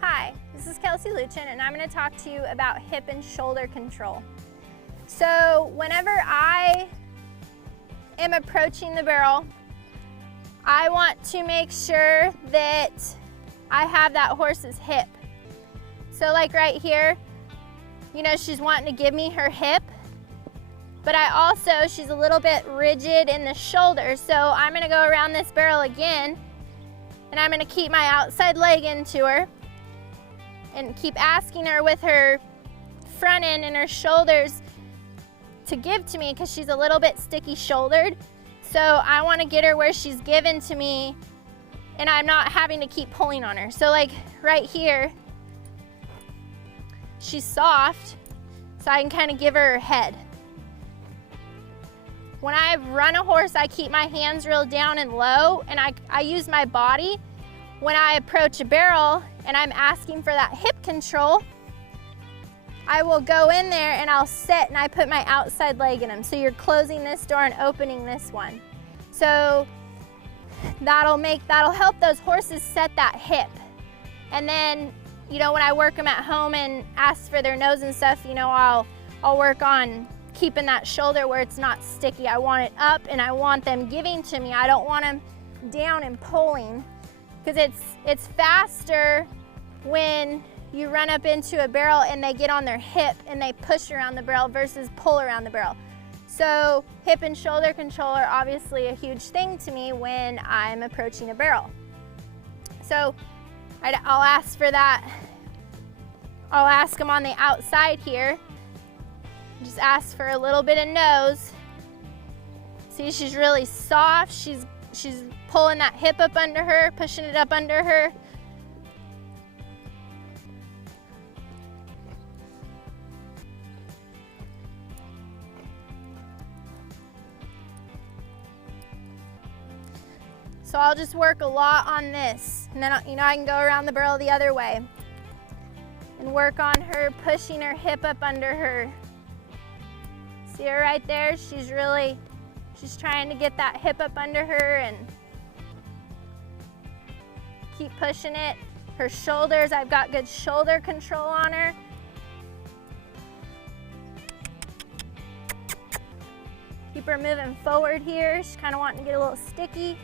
Hi, this is Kelsey Luchin, and I'm going to talk to you about hip and shoulder control. So whenever I am approaching the barrel, I want to make sure that I have that horse's hip. So like right here, you know, she's wanting to give me her hip, but she's a little bit rigid in the shoulder. So I'm going to go around this barrel again, and I'm going to keep my outside leg into her and keep asking her with her front end and her shoulders to give to me because she's a little bit sticky shouldered. So I want to get her where she's given to me and I'm not having to keep pulling on her. So like right here, she's soft, so I can kind of give her her head. When I run a horse, I keep my hands real down and low, and I use my body. When I approach a barrel and I'm asking for that hip control, I will go in there and I'll sit and I put my outside leg in them. So you're closing this door and opening this one. So that'll help those horses set that hip. And then, you know, when I work them at home and ask for their nose and stuff, you know, I'll work on keeping that shoulder where it's not sticky. I want it up and I want them giving to me. I don't want them down and pulling, because it's faster when you run up into a barrel and they get on their hip and they push around the barrel versus pull around the barrel. So hip and shoulder control are obviously a huge thing to me when I'm approaching a barrel. So I'll ask for that. I'll ask them on the outside here. Just ask for a little bit of nose. See, she's really soft. She's pulling that hip up under her, pushing it up under her. So I'll just work a lot on this, and then I can go around the barrel the other way and work on her, pushing her hip up under her. See her right there? She's trying to get that hip up under her and keep pushing it. Her shoulders, I've got good shoulder control on her. Keep her moving forward here. She's kind of wanting to get a little sticky.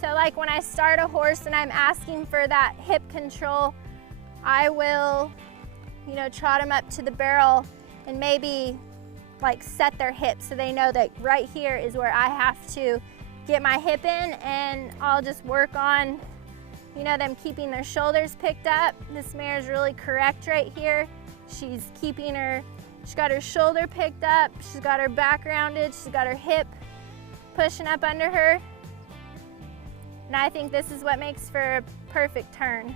So like when I start a horse and I'm asking for that hip control, I will, you know, trot them up to the barrel and maybe like set their hips so they know that right here is where I have to get my hip in, and I'll just work on, you know, them keeping their shoulders picked up. This mare is really correct right here. She's got her shoulder picked up, she's got her back rounded, she's got her hip pushing up under her. And I think this is what makes for a perfect turn.